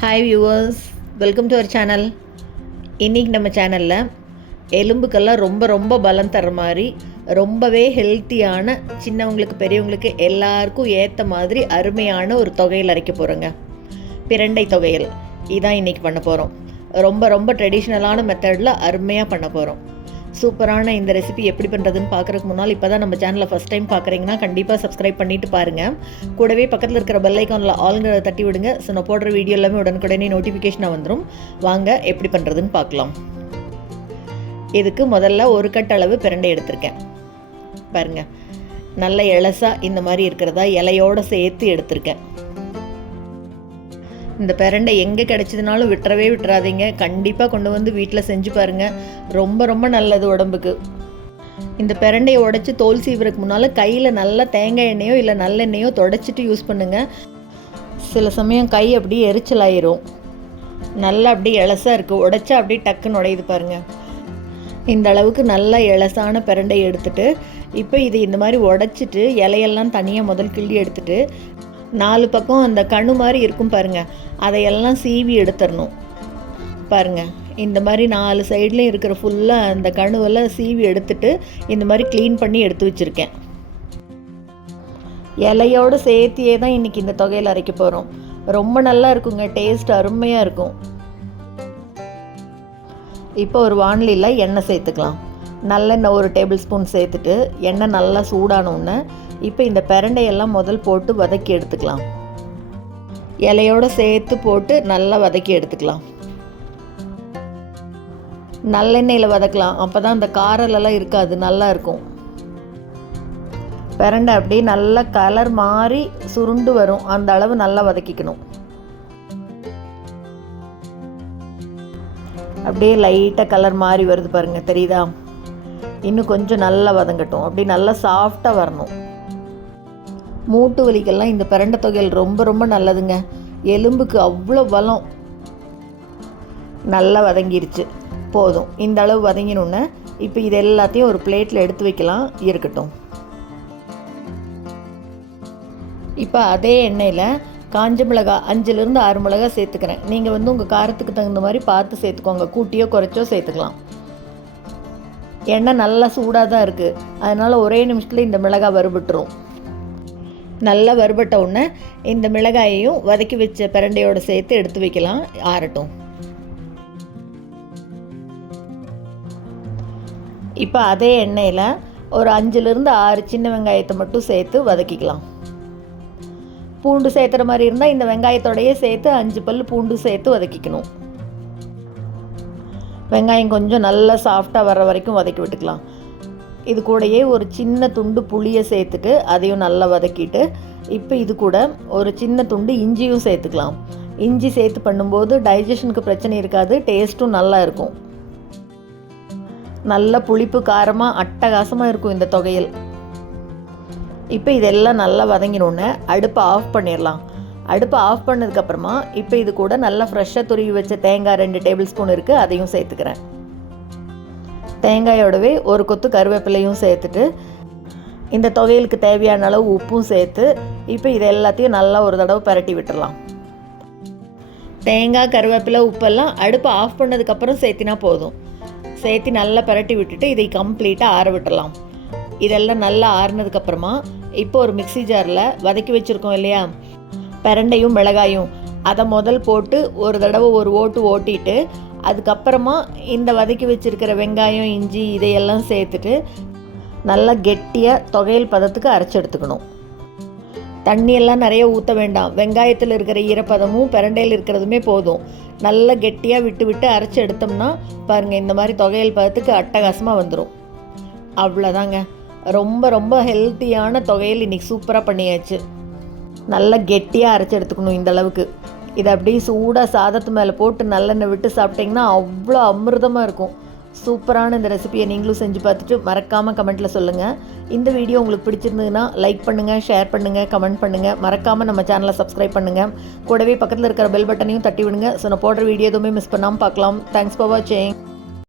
Hi viewers, welcome to our channel. இன்றைக்கி நம்ம சேனலில் எலும்புக்கெல்லாம் ரொம்ப ரொம்ப பலம் தர்ற மாதிரி ரொம்பவே ஹெல்த்தியான சின்னவங்களுக்கு பெரியவங்களுக்கு எல்லாருக்கும் ஏற்ற மாதிரி அருமையான ஒரு தொகையில் அரைக்க போகிறோங்க. பிரண்டை தொகையில் இதான் இன்றைக்கி பண்ண போகிறோம். ரொம்ப ரொம்ப ட்ரெடிஷ்னலான மெத்தடில் அருமையாக பண்ண போகிறோம். சூப்பரான இந்த ரெசிபி எப்படி பண்ணுறதுன்னு பார்க்குறதுக்கு முன்னால் இப்போ தான் நம்ம சேனலை ஃபஸ்ட் டைம் பார்க்குறீங்கன்னா கண்டிப்பாக சப்ஸ்கிரைப் பண்ணிவிட்டு பாருங்கள். கூடவே பக்கத்தில் இருக்கிற பெல் ஐக்கானில் ஆளுங்கிறத தட்டி விடுங்க. ஸோ நான் போடுற வீடியோ எல்லாமே உடனுக்குடனே நோட்டிஃபிகேஷனாக வந்துடும். வாங்க எப்படி பண்ணுறதுன்னு பார்க்கலாம். இதுக்கு முதல்ல ஒரு கட் அளவு பிரண்டை எடுத்திருக்கேன். பாருங்கள், நல்ல இலசாக இந்த மாதிரி இருக்கிறதா இலையோடு சேர்த்து எடுத்திருக்கேன். இந்த பிரண்டை எங்கே கிடச்சிதுனாலும் விட்டுறாதீங்க. கண்டிப்பாக கொண்டு வந்து வீட்டில் செஞ்சு பாருங்கள். ரொம்ப ரொம்ப நல்லது உடம்புக்கு. இந்த பிரண்டையை உடைச்சி தோல் சீவுறதுக்கு முன்னால் கையில் நல்லா தேங்காய் எண்ணெயோ இல்லை நல்லெண்ணெயோ தொடச்சிட்டு யூஸ் பண்ணுங்கள். சில சமயம் கை அப்படியே எரிச்சலாயிரும். நல்லா அப்படியே இலசாக இருக்குது, உடைச்சா அப்படியே டக்குன்னு உடையுது பாருங்கள். இந்த அளவுக்கு நல்லா இலசான பிரண்டை எடுத்துகிட்டு இப்போ இது இந்த மாதிரி உடைச்சிட்டு இலையெல்லாம் தனியாக முதல் கிள்ளி எடுத்துகிட்டு 4 பக்கம் அந்த கணு மாதிரி இருக்கும் பாருங்கள், அதையெல்லாம் சீவி எடுத்துடணும். பாருங்கள், இந்த மாதிரி 4 சைட்லேயும் இருக்கிற ஃபுல்லாக அந்த கணுவெல்லாம் சீவி எடுத்துட்டு இந்த மாதிரி க்ளீன் பண்ணி எடுத்து வச்சுருக்கேன். இலையோடு சேர்த்தியே தான் இன்றைக்கி இந்த தொகையில் அரைக்க போகிறோம். ரொம்ப நல்லா இருக்குங்க, டேஸ்ட் அருமையாக இருக்கும். இப்போ ஒரு வாணலியில் எண்ணெய் சேர்த்துக்கலாம். நல்லெண்ணெய் 1 டேபிள் ஸ்பூன் சேர்த்துட்டு எண்ணெய் நல்லா சூடானோன்னு இப்போ இந்த பிரண்டையெல்லாம் முதல் போட்டு வதக்கி எடுத்துக்கலாம். இலையோடு சேர்த்து போட்டு நல்லா வதக்கி எடுத்துக்கலாம். நல்லெண்ணெயில் வதக்கலாம், அப்போ தான் அந்த காரலெல்லாம் இருக்காது, நல்லா இருக்கும். பிரண்டை அப்படியே நல்லா கலர் மாறி சுருண்டு வரும், அந்த அளவு நல்லா வதக்கிக்கணும். அப்படியே லைட்டாக கலர் மாறி வருது பாருங்கள், தெரியுதா? இன்னும் கொஞ்சம் நல்லா வதங்கட்டும், அப்படியே நல்லா சாஃப்டாக வரணும். மூட்டு வலிக்கெல்லாம் இந்த பிரண்டை தொகையில் ரொம்ப ரொம்ப நல்லதுங்க. எலும்புக்கு அவ்வளோ பலம். நல்லா வதங்கிருச்சு, போதும். இந்த அளவு வதங்கினோன்னு இப்போ இது எல்லாத்தையும் ஒரு பிளேட்டில் எடுத்து வைக்கலாம், இருக்கட்டும். இப்போ அதே எண்ணெயில் காஞ்ச மிளகாய் 5லேருந்து 6 மிளகாய் சேர்த்துக்கிறேன். நீங்கள் உங்கள் காரத்துக்கு தகுந்த மாதிரி பார்த்து சேர்த்துக்கோங்க, கூட்டியோ குறைச்சோ சேர்த்துக்கலாம். எண்ணெய் நல்லா சூடாக தான் இருக்குது, அதனால் ஒரே நிமிஷத்தில் இந்த மிளகாய் வறுபட்டுரும். நல்லா வறுபட்ட உடனே இந்த மிளகாயையும் வதக்கி வச்ச பிரண்டையோடு சேர்த்து எடுத்து வைக்கலாம், ஆறட்டும். இப்போ அதே எண்ணெயில் ஒரு 5லேருந்து 6 சின்ன வெங்காயத்தை மட்டும் சேர்த்து வதக்கிக்கலாம். பூண்டு சேர்த்துற மாதிரி இருந்தால் இந்த வெங்காயத்தோடையே சேர்த்து 5 பல் பூண்டு சேர்த்து வதக்கிக்கணும். வெங்காயம் கொஞ்சம் நல்லா சாஃப்டாக வர்ற வரைக்கும் வதக்கி விட்டுக்கலாம். இது கூடயே ஒரு சின்ன துண்டு புளியை சேர்த்துட்டு அதையும் நல்லா வதக்கிட்டு இப்போ இது கூட ஒரு சின்ன துண்டு இஞ்சியும் சேர்த்துக்கலாம். இஞ்சி சேர்த்து பண்ணும்போது டைஜஷனுக்கு பிரச்சனை இருக்காது, டேஸ்ட்டும் நல்லா இருக்கும். நல்ல புளிப்பு காரமாக அட்டகாசமாக இருக்கும் இந்த தொகையில். இப்போ இதெல்லாம் நல்லா வதங்கினோன்னே அடுப்பை ஆஃப் பண்ணிடலாம். அடுப்பை ஆஃப் பண்ணதுக்கப்புறமா இப்போ இது கூட நல்லா ஃப்ரெஷ்ஷாக துருவி வச்ச தேங்காய் 2 டேபிள் ஸ்பூன் இருக்குது, அதையும் சேர்த்துக்கிறேன். தேங்காயோடவே ஒரு கொத்து கருவேப்பிலையும் சேர்த்துட்டு இந்த தொகையிலுக்கு தேவையான அளவு உப்பும் சேர்த்து இப்போ இது எல்லாத்தையும் நல்லா ஒரு தடவை பரட்டி விட்டுடலாம். தேங்காய், கருவேப்பிலை, உப்பெல்லாம் அடுப்பை ஆஃப் பண்ணதுக்கப்புறம் சேர்த்தினா போதும். சேர்த்து நல்லா பரட்டி விட்டுட்டு இதை கம்ப்ளீட்டாக ஆற விட்டுடலாம். இதெல்லாம் நல்லா ஆறுனதுக்கப்புறமா இப்போ ஒரு மிக்ஸி ஜாரில் வதக்கி வச்சுருக்கோம் இல்லையா பிரண்டையும் மிளகாயும், அதை முதல் போட்டு ஒரு தடவை ஒரு ஓட்டு ஓட்டிட்டு அதுக்கப்புறமா இந்த வதக்கி வச்சுருக்கிற வெங்காயம், இஞ்சி இதையெல்லாம் சேர்த்துட்டு நல்லா கெட்டியாக தொகையில் பதத்துக்கு அரைச்சி எடுத்துக்கணும். தண்ணியெல்லாம் நிறைய ஊற்ற வேண்டாம். வெங்காயத்தில் இருக்கிற ஈரப்பதமும் பிரண்டையில் இருக்கிறதுமே போதும். நல்லா கெட்டியாக விட்டு விட்டு அரைச்சி எடுத்தோம்னா பாருங்கள், இந்த மாதிரி தொகையில் பதத்துக்கு அட்டகாசமாக வந்துடும். அவ்வளோதாங்க, ரொம்ப ரொம்ப ஹெல்த்தியான தொகையில் இன்றைக்கி சூப்பராக பண்ணியாச்சு. நல்லா கெட்டியாக அரைச்சி எடுத்துக்கணும் இந்த அளவுக்கு. இதை அப்படியே சூடாக சாதத்து மேலே போட்டு நல்லெண்ணெய் விட்டு சாப்பிட்டிங்கன்னா அவ்வளோ அமிர்தமாக இருக்கும். சூப்பரான இந்த ரெசிபியை நீங்களும் செஞ்சு பார்த்துட்டு மறக்காமல் கமெண்ட்டில் சொல்லுங்கள். இந்த வீடியோ உங்களுக்கு பிடிச்சிருந்ததுன்னா லைக் பண்ணுங்கள், ஷேர் பண்ணுங்கள், கமெண்ட் பண்ணுங்கள். மறக்காமல் நம்ம சேனலை சப்ஸ்கிரைப் பண்ணுங்கள். கூடவே பக்கத்தில் இருக்கிற பெல் பட்டனையும் தட்டி விடுங்க. ஸோ நான் போடுற வீடியோ எதுவுமே மிஸ் பண்ணாமல் பார்க்கலாம். தேங்க்ஸ் ஃபார் வாட்சிங்.